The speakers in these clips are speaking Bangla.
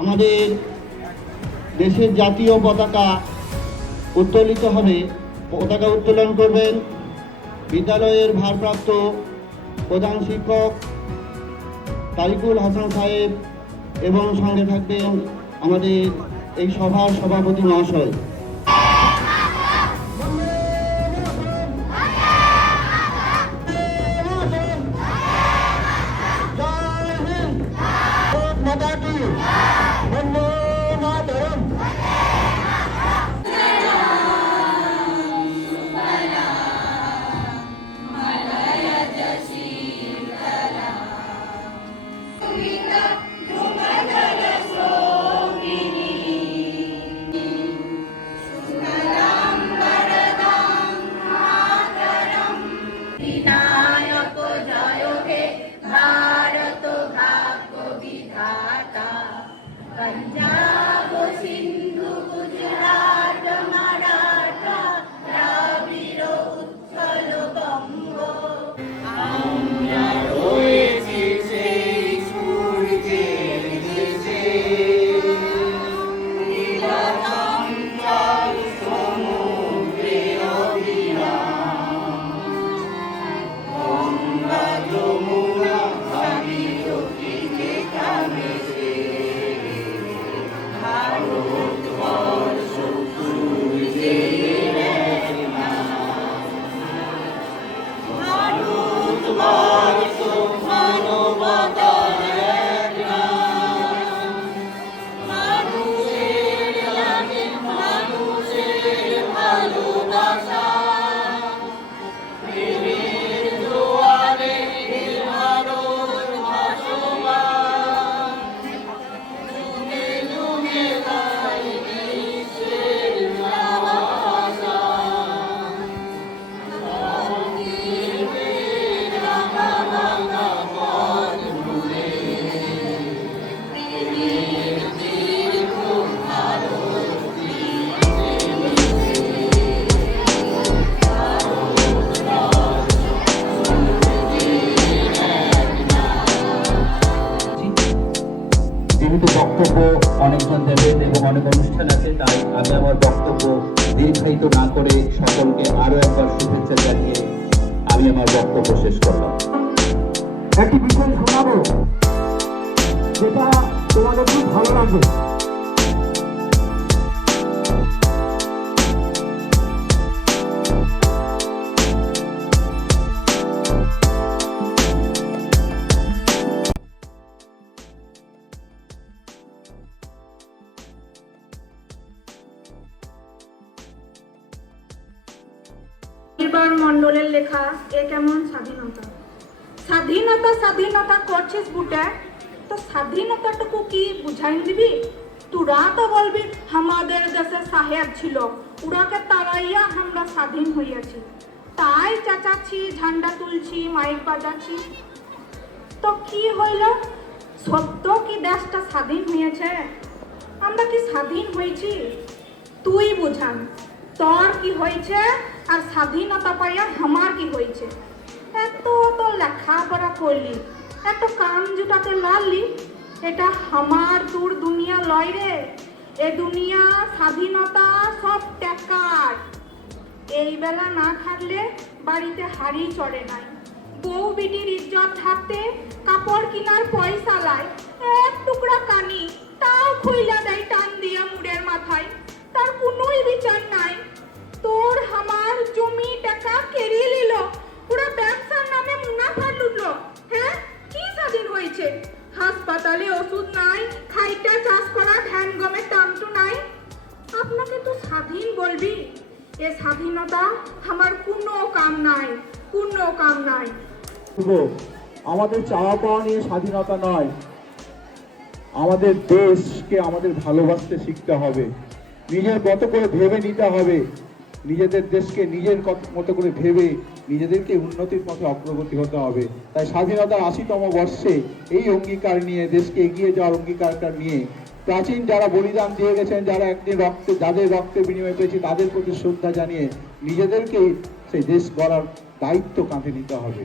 আমাদের দেশের জাতীয় পতাকা উত্তোলিত হবে। পতাকা উত্তোলন করবেন বিদ্যালয়ের ভারপ্রাপ্ত প্রধান শিক্ষক তারিকুল হাসান সাহেব এবং সঙ্গে থাকবেন আমাদের এই সভার সভাপতি মহাশয়। पंजाब सिंधु गुजरात मराठा द्राविड़ उत्कल बंग আমরা রয়েছি সেই সূর্যের দেশে নীলাচঞ্চল সমুদ্রে অবিরাম গঙ্গা যমুনা ভাগীরথী যেখানে যেহেতু বক্তব্য অনেকজন দেবেন এবং অনেক অনুষ্ঠান আছে, তাই আমি আমার বক্তব্য দীর্ঘায়িত না করে সকলকে আরো একবার শুভেচ্ছা জানিয়ে আমি আমার বক্তব্য শেষ করলাম। একটি বিষয় শোনাবো যেটা তোমাদের খুব ভালো লাগবে। নির্বাণ মণ্ডলের লেখা এ কেমন স্বাধীনতা। স্বাধীনতা স্বাধীনতা করছিস বুটে, তো স্বাধীনতাটুকু কি বুঝাইন দিবি? তোরা তো বলবি আমাদের দেশে সাহেব ছিল, ওরাকে তাড়াইয়া আমরা স্বাধীন হইয়াছি, তাই চাচাচ্ছি, ঝান্ডা তুলছি, মাইক বাজাচ্ছি। তো কি হইল? সত্য কি দেশটা স্বাধীন হয়েছে? আমরা কি স্বাধীন হয়েছি? তুই বুঝান তোর কি হয়েছে আর স্বাধীনতা পাইয়া আমার কি হয়েছে? এত তো লেখাপড়া করলি, এত কাম জুটাতে লাগলি, এটা আমার তোর দুনিয়া লয় রে। এ দুনিয়া স্বাধীনতা সব টাকার। এই বেলা না থাকলে বাড়িতে হাড়ি চড়ে নাই, বউ বিটির ইজ্জত থাকতে কাপড় কিনার পয়সা লাই, এক টুকরা কানি তাও খুইলা দেয় টান দিয়া মুড়ের মাথায়, তার কোনোই বিচার নাই। তোর আমার জমি টাকা কেড়ে নিল, পুরো ব্যবসার নামে মুনাফা লুটলো। হ্যাঁ, কি স্বাধীন হয়েছে? হাসপাতালে ওষুধ নাই, খাইটা চাষ করা ধান গমের দাম তো নাই। আপনাকে তো স্বাধীন বলবি? এ স্বাধীনতা আমার কোনো কাম নাই, কোনো কাম নাই। আমাদের চাওয়া পাওয়া নিয়ে স্বাধীনতা নয়, আমাদের দেশকে আমাদের ভালোবাসতে শিখতে হবে, নিজের মতো করে ভেবে নিতে হবে, নিজেদের দেশকে নিজের মতো করে ভেবে নিজেদেরকে উন্নতির পথে অগ্রগতি হতে হবে। তাই স্বাধীনতার ৮০তম বর্ষে এই অঙ্গীকার নিয়ে, দেশকে এগিয়ে যাওয়ার অঙ্গীকারটা নিয়ে প্রাচীন যারা বলিদান দিয়ে গেছেন, যারা একদিন রক্তে, যাদের রক্তের বিনিময় পেয়েছি, তাদের প্রতি শ্রদ্ধা জানিয়ে নিজেদেরকে সেই দেশ গড়ার দায়িত্ব কাঁধে নিতে হবে।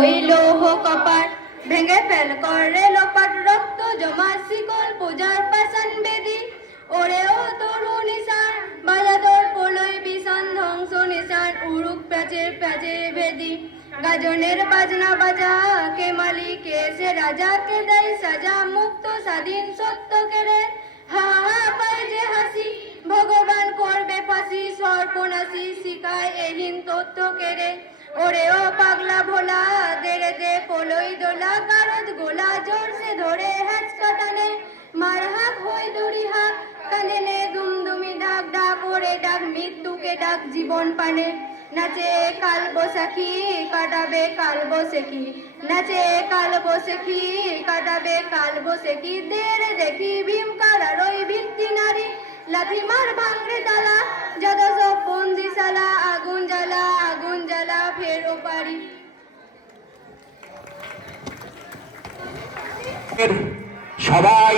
ওই লৌহ কপাট ভেঙে ফেল করে লোপাট, রক্ত জমা শিকল পূজার পাষাণ বেদি। ওরে ও তরুণ নিশান বাজা তোর পোলই বিষাণ, ধ্বংস নিশান উড়ুক প্যাচে প্যাচে ভেদি। গাজনের বাজনা বাজা, কে মালিক এসে রাজা, কে দেয় সাজা, মুক্ত স্বাধীন সত্য কেড়ে। হা হা পায় যে হাসি, ভগবান করবে ফাঁসি, সর্বনাশী শিখায় এহীন তথ্য কেড়ে। ওরে ও পাগলা ভোলা, দেড়ে দে পোলই দোলা, কারত গোলা জোরসে ধরে হ্যাচকা টানে। মার হাক হই দড়ি হাক, কানে নে দুমদুমি ডাক, ডাক ওরে ডাক মৃত্যুকে ডাক জীবন পানে। নাচে কাল বৈশাখী কাটাবে কাল বৈশাখী, নাচে কাল বৈশাখী কাটাবে কাল বৈশাখী। দেড়ে দেখি ভীম কারার ওই ভিত্তি নারী, লাথি মার ভাঙড়ে তালা, যত সব বন্দিশালা, আগুন জ্বালা আগুন জ্বালা ফেরো পারি। সবাই,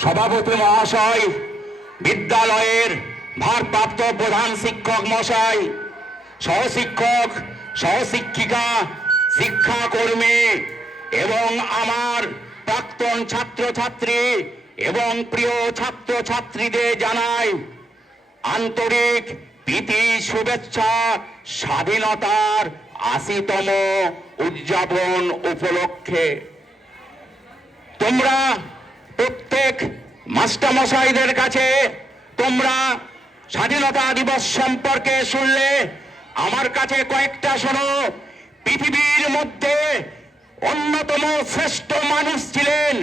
সভাপতি মহাশয়, বিদ্যালয়ের ভারপ্রাপ্ত প্রধান শিক্ষক মশাই, সহশিক্ষক, সহশিক্ষিকা, শিক্ষাকর্মী এবং আমার প্রাক্তন ছাত্রছাত্রী এবং প্রিয় ছাত্রছাত্রীদের জানাই আন্তরিক প্রীতি শুভেচ্ছা স্বাধীনতার ৮০তম উদযাপন উপলক্ষে। তোমরা প্রত্যেক মাস্টারমশাইদের কাছে তোমরা স্বাধীনতা দিবস সম্পর্কে শুনলে, আমার কাছে কয়েকটা শোনো। পৃথিবীর মধ্যে অন্যতম শ্রেষ্ঠ মানুষ ছিলেন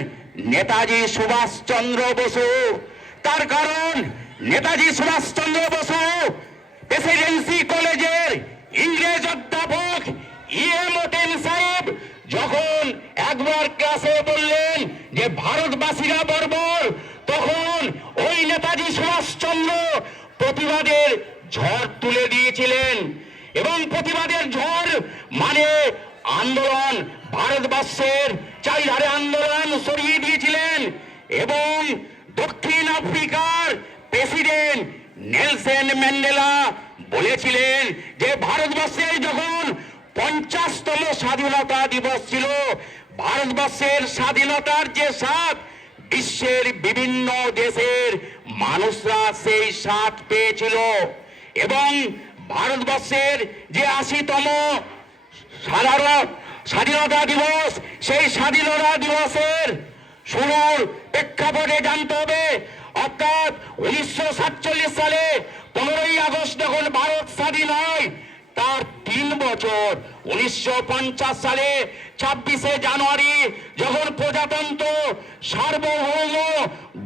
নেতাজি সুভাষচন্দ্র বসু। তার কারণ নেতাজি সুভাষচন্দ্র বসু প্রেসিডেন্সি কলেজের ইংরেজ অধ্যাপক E.M. ওটেন সাহেব যখন একবার ক্লাসে বললেন যে ভারতবাসীরা বর্বর, তখন ওই নেতাজি সুভাষচন্দ্র প্রতিবাদের ঝড় তুলে দিয়েছিলেন। এবং প্রতিবাদের ঝড় মানে আন্দোলন, ভারতবর্ষের চারিধারে আন্দোলন সরিয়ে দিয়েছিলেন। এবং দক্ষিণ আফ্রিকার প্রেসিডেন্ট নেলসন ম্যান্ডেলা বলেছিলেন যে ভারতবর্ষের যখন ৫০তম স্বাধীনতা দিবস ছিল, ভারতবর্ষের স্বাধীনতার যে স্বাদ, বিশ্বের বিভিন্ন দেশের মানুষরা সেই স্বাদ পেয়েছিল। এবং ভারতবর্ষের যে ৮০তম স্বাধীনতা দিবস, সেই স্বাধীনতা দিবসের শুরুর প্রেক্ষাপটে জানতে হবে। অর্থাৎ ১৯৪৭ সালে ১৫ই আগস্ট যখন ভারত স্বাধীন হয়, তার ৩ বছর ১৯৫০ সালে ২৬শে জানুয়ারি যখন প্রজাতন্ত্র সার্বভৌম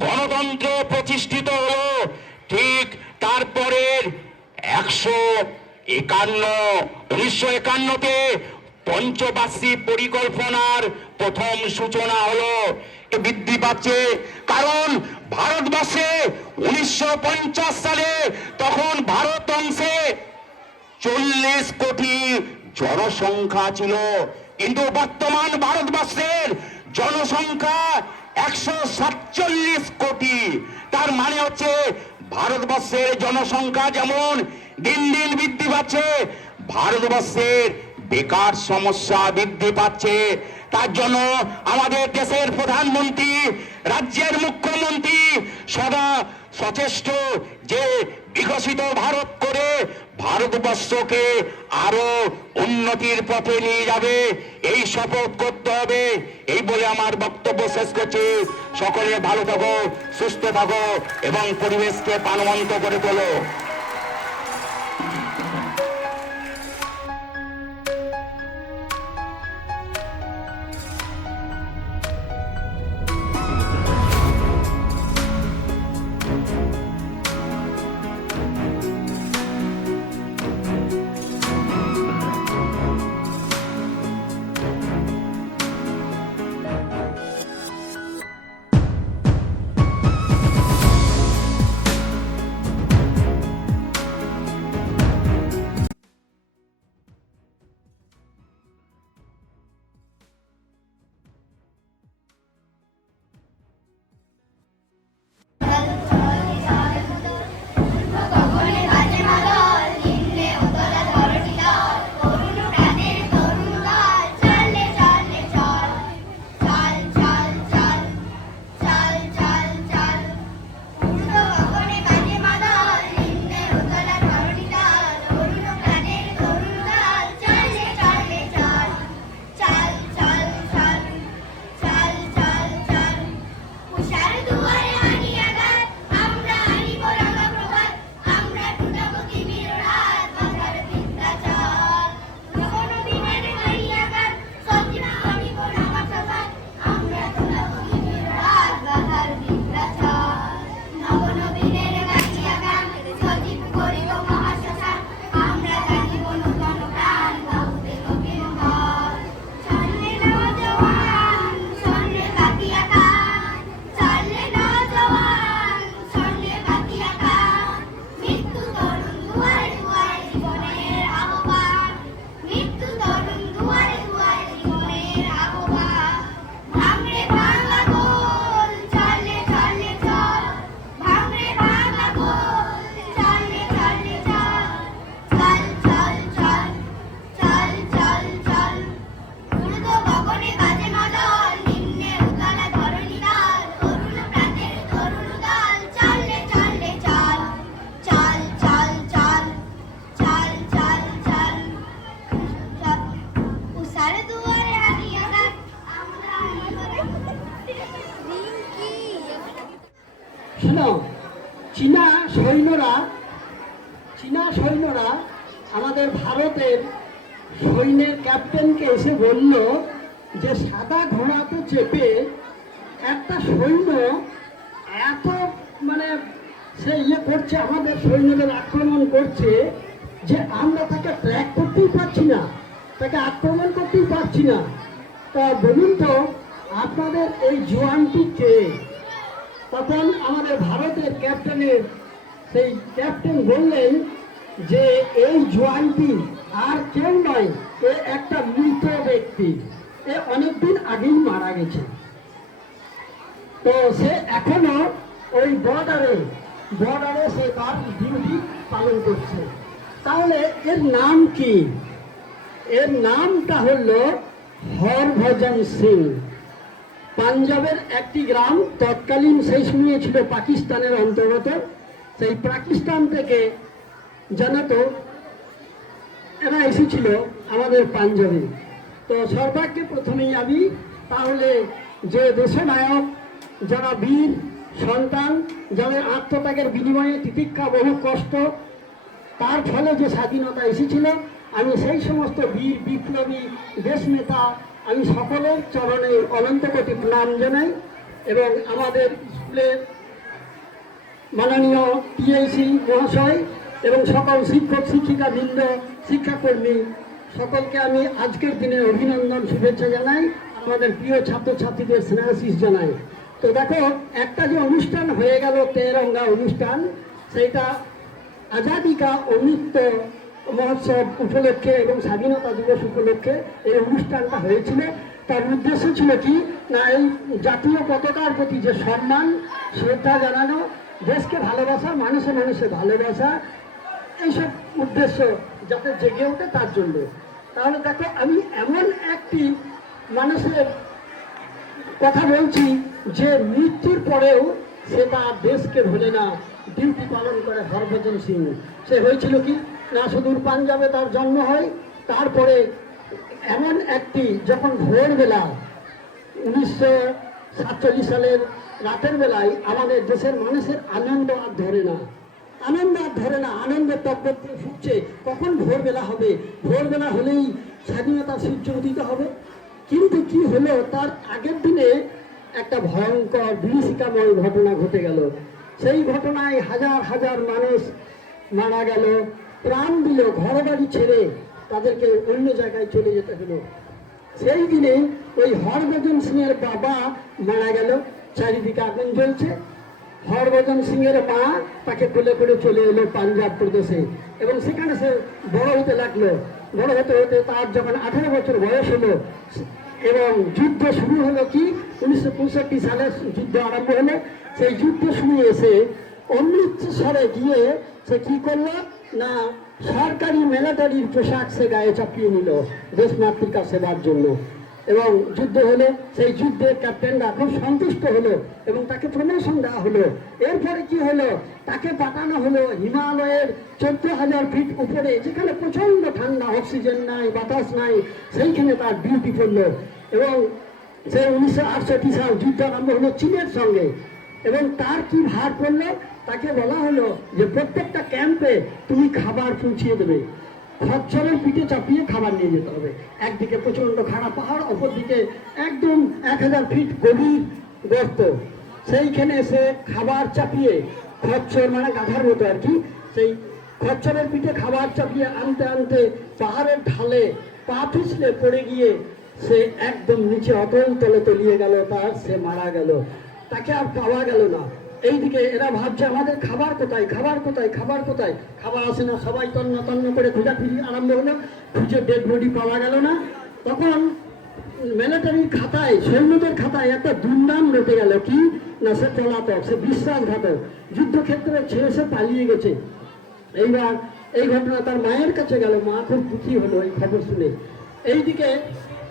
গণতন্ত্র প্রতিষ্ঠিত হলো, ঠিক তারপরের ১৯৫১তে পঞ্চবার্ষিক পরিকল্পনার প্রথম সূচনা হলো। বৃদ্ধি পাচ্ছে কারণ ভারতবর্ষে ১৯৫০ সালে তখন ভারত অংশে ৪০ কোটি জনসংখ্যা ছিল, কিন্তু বর্তমান ভারতবর্ষের জনসংখ্যা ১৪৭ কোটি। তার মানে হচ্ছে ভারতবর্ষের জনসংখ্যা যেমন দিন দিন বৃদ্ধি পাচ্ছে, ভারতবর্ষের বেকার সমস্যা বৃদ্ধি পাচ্ছে। তার জন্য আমাদের দেশের প্রধানমন্ত্রী, রাজ্যের মুখ্যমন্ত্রী সদা সচেষ্ট যে বিকশিত ভারত করে ভারতবর্ষকে আরো উন্নতির পথে নিয়ে যাবে, এই শপথ করতে হবে। এই বলে আমার বক্তব্য শেষ করছি। সকলে ভালো থাকো, সুস্থ থাকো এবং পরিবেশকে প্রাণবন্ত করে তোলো। সৈন্যের ক্যাপ্টেনকে এসে বলল যে সাদা ঘোড়াতে চেপে একটা সৈন্য এত মানে সে করছে, আমাদের সৈন্যদের আক্রমণ করছে, যে আমরা তাকে ট্র্যাক করতেই পারছি না, তাকে আক্রমণ করতেই পারছি না। তা বলুন তো আপনাদের এই জোয়ানটি কে? তখন আমাদের ভারতের ক্যাপ্টেনের সেই ক্যাপ্টেন বললেন যে এই জোয়ানটি আর কেউ নয়, এ একটা মৃত ব্যক্তি, এ অনেকদিন আগেই মারা গেছে। তো সে এখনো ওই বর্ডারে সে তার ডিউটি পালন করছে। তাহলে এর নাম কি? এর নামটা হলো হরভজন সিং। পাঞ্জাবের একটি গ্রাম, তৎকালীন সেই সময়ে ছিল পাকিস্তানের অন্তর্গত। সেই পাকিস্তান থেকে জানাতো এরা এসেছিল আমাদের পাঞ্জাবে। তো সর্বাগ্যে প্রথমেই আমি তাহলে যে দেশনায়ক, যারা বীর সন্তান, যাদের আত্মত্যাগের বিনিময়ে তিতিক্ষা বহু কষ্ট, তার ফলে যে স্বাধীনতা এসেছিল, আমি সেই সমস্ত বীর বিপ্লবী দেশনেতা আমি সকলের চরণে অনন্ত কোটি প্রণাম জানাই। এবং আমাদের স্কুলের মাননীয় টিএসি মহাশয় এবং সকল শিক্ষক শিক্ষিকা বৃন্দ, শিক্ষাকর্মী সকলকে আমি আজকের দিনে অভিনন্দন শুভেচ্ছা জানাই, আমাদের প্রিয় ছাত্রছাত্রীদের স্নেহাশিস জানাই। তো দেখো, একটা যে অনুষ্ঠান হয়ে গেল তেরঙ্গা অনুষ্ঠান, সেইটা আজাদি কা অমৃত মহোৎসব উপলক্ষে এবং স্বাধীনতা দিবস উপলক্ষে এই অনুষ্ঠানটা হয়েছিল। তার উদ্দেশ্য ছিল কি না, এই জাতীয় পতাকার প্রতি যে সম্মান, শ্রদ্ধা জানানো, দেশকে ভালোবাসা, মানুষে মানুষে ভালোবাসা, এইসব উদ্দেশ্য যাতে জেগে ওঠে তার জন্য। তাহলে দেখো, আমি এমন একটি মানুষের কথা বলছি যে মৃত্যুর পরেও সে তার দেশকে ভোলে না, ডিউটি পালন করে। হরভজন সিং সে হয়েছিল কি না, সুদূর পাঞ্জাবে তার জন্ম হয়। তারপরে এমন একটি, যখন ভোরবেলা 1947 সালের রাতের বেলায় আমাদের দেশের মানুষের আনন্দ আর ধরে না, আনন্দের তৎপরতা ফুটছে, কখন ভোরবেলা হবে, ভোরবেলা হলেই স্বাধীনতার সূর্য উদিত হবে। কিন্তু কি হলো, তার আগের দিনে একটা ভয়ঙ্কর বিভীষিকাময় ঘটনা ঘটে গেল। সেই ঘটনায় হাজার হাজার মানুষ মারা গেল, প্রাণ দিল, ঘর বাড়ি ছেড়ে তাদেরকে অন্য জায়গায় চলে যেতে হলো। সেই দিনে ওই হরভজন সিংয়ের বাবা মারা গেল, চারিদিকে আগুন জ্বলছে। হরভজন সিংয়ের মা তাকে কোলে করে চলে এলো পাঞ্জাব প্রদেশে, এবং সেখানে সে বড় হতে লাগলো। বড় হতে হতে তার যখন 18 বছর বয়স হলো, এবং যুদ্ধ শুরু হলো কি 1965 সালে যুদ্ধ আরম্ভ হলো। সেই যুদ্ধ শুরু এসে অমৃতসরে গিয়ে সে কি করলো না, সরকারি মিলিটারির পোশাক সে গায়ে চাপিয়ে নিল দেশ মাতৃকা সেবার জন্য। এবং যুদ্ধ হলো, সেই যুদ্ধে ক্যাপ্টেনরা খুব সন্তুষ্ট হলো এবং তাকে প্রমোশন দেওয়া হলো। এরপরে কি হলো, তাকে পাঠানো হলো হিমালয়ের 14,000 ফিট উপরে, যেখানে প্রচণ্ড ঠান্ডা, অক্সিজেন নাই, বাতাস নাই, সেইখানে তার ডিউটি করলো। এবং সে 1968 সাল যুদ্ধ আরম্ভ হলো চীনের সঙ্গে। এবং তার কি ভার পড়লো, তাকে বলা হলো যে প্রত্যেকটা ক্যাম্পে তুমি খাবার পৌঁছিয়ে দেবে, খচ্চরের পিঠে চাপিয়ে খাবার নিয়ে যেতে হবে। একদিকে প্রচণ্ড খাড়া পাহাড়, অপরদিকে একদম 1000 ফিট গভীর গর্ত, সেইখানে সে খাবার চাপিয়ে, খচ্চর মানে গাধার মতো আর কি, সেই খচ্চরের পিঠে খাবার চাপিয়ে আনতে আনতে পাহাড়ের ঢালে পা পিছলে পড়ে গিয়ে সে একদম নিচে অতল তলে তলিয়ে গেল, তার সে মারা গেল, তাকে আর পাওয়া গেল না। এইদিকে এরা ভাবছে আমাদের খাবার কোথায়, খাবার কোথায়, খাবার কোথায়, খাবার আসে না। সবাই তন্ন তন্ন করে খোঁজাখুঁজি আরম্ভ হলো, খুঁজে ডেড বডি পাওয়া গেল না। তখন মিলিটারির খাতায়, সৈন্যদের খাতায় একটা দুর্নাম রটে গেল, কি না, সে পলাতক, সে বিশ্বাসঘাতক, যুদ্ধক্ষেত্রে ছেড়ে সে পালিয়ে গেছে। এইবার এই ঘটনা তার মায়ের কাছে গেল, মা খুব দুঃখী হলো এই খবর শুনে। এইদিকে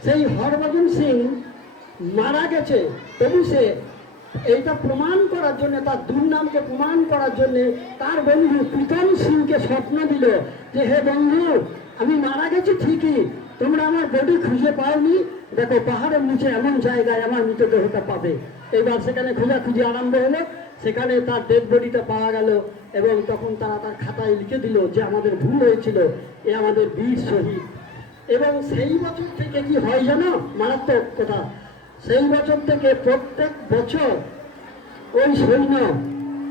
সেই হরভজন সিং মারা গেছে, তবু সে এইটা প্রমাণ করার জন্য, তার দুর্নামকে প্রমাণ করার জন্য তার বন্ধু প্রীতম সিংকে স্বপ্ন দিল যে হে বন্ধু, আমি মারা গেছি ঠিকই, তোমরা আমার বডি খুঁজে পাওনি, দেখো পাহাড়ের নিচে এমন জায়গায় আমার মৃতদেহটা পাবে। এইবার সেখানে খোঁজাখুঁজি আরম্ভ হলো, সেখানে তার ডেড বডিটা পাওয়া গেল। এবং তখন তারা তার খাতায় লিখে দিল যে আমাদের ভুল হয়েছিল, এ আমাদের বীর শহীদ। এবং সেই বছর থেকে কি হয় জানো, মারাত্মক কথা, সেই বছর থেকে প্রত্যেক বছর ওই সৈন্য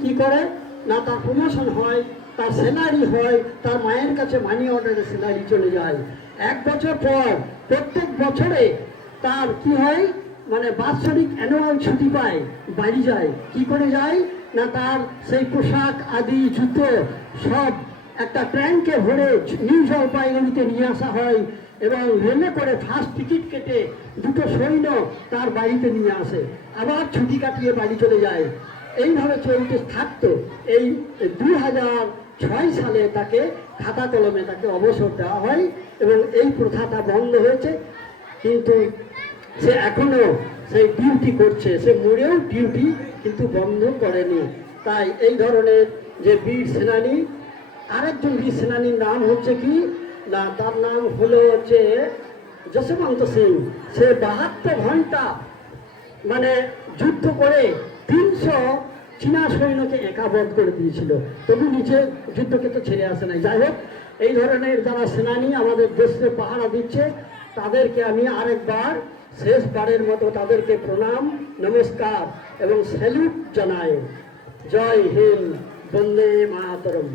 কি করে না, তার প্রমোশন হয়, তার স্যালারি হয়, তার মায়ের কাছে মানি অর্ডারে স্যালারি চলে যায়। এক বছর পর প্রত্যেক বছরে তার কি হয়, মানে বাৎসরিক অ্যানুয়াল ছুটি পায়, বাড়ি যায়। কি করে যায় না, তার সেই পোশাক আদি জুতো সব একটা ট্যাঙ্কে ভরে নিউ জলপাইগুড়িতে নিয়ে আসা হয় এবং রেলে করে ফার্স্ট টিকিট কেটে দুটো সৈন্য তার বাড়িতে নিয়ে আসে, আবার ছুটি কাটিয়ে বাড়ি চলে যায়। এইভাবে চলতে থাকতো। এই 2006 সালে তাকে খাতা কলমে তাকে অবসর দেওয়া হয় এবং এই প্রথাটা বন্ধ হয়েছে। কিন্তু সে এখনো সেই ডিউটি করছে, সে মরেও ডিউটি কিন্তু বন্ধ করেনি। তাই এই ধরনের যে বীর সেনানী, আরেকজন বীর সেনানীর নাম হচ্ছে কি না, তার নাম হলো হচ্ছে যশবন্ত সিং। সে 72 ঘন্টা মানে যুদ্ধ করে 300 চীনা সৈন্যকে একাবদ্ধ করে দিয়েছিল, তবু নিচে যুদ্ধকে তো ছেড়ে আসে নাই। যাই হোক, এই ধরনের যারা সেনানী আমাদের দেশে পাহারা দিচ্ছে তাদেরকে আমি আরেকবার শেষবারের মতো তাদেরকে প্রণাম, নমস্কার এবং স্যালুট জানাই। জয় হিন্দ, বন্দে মাতরম।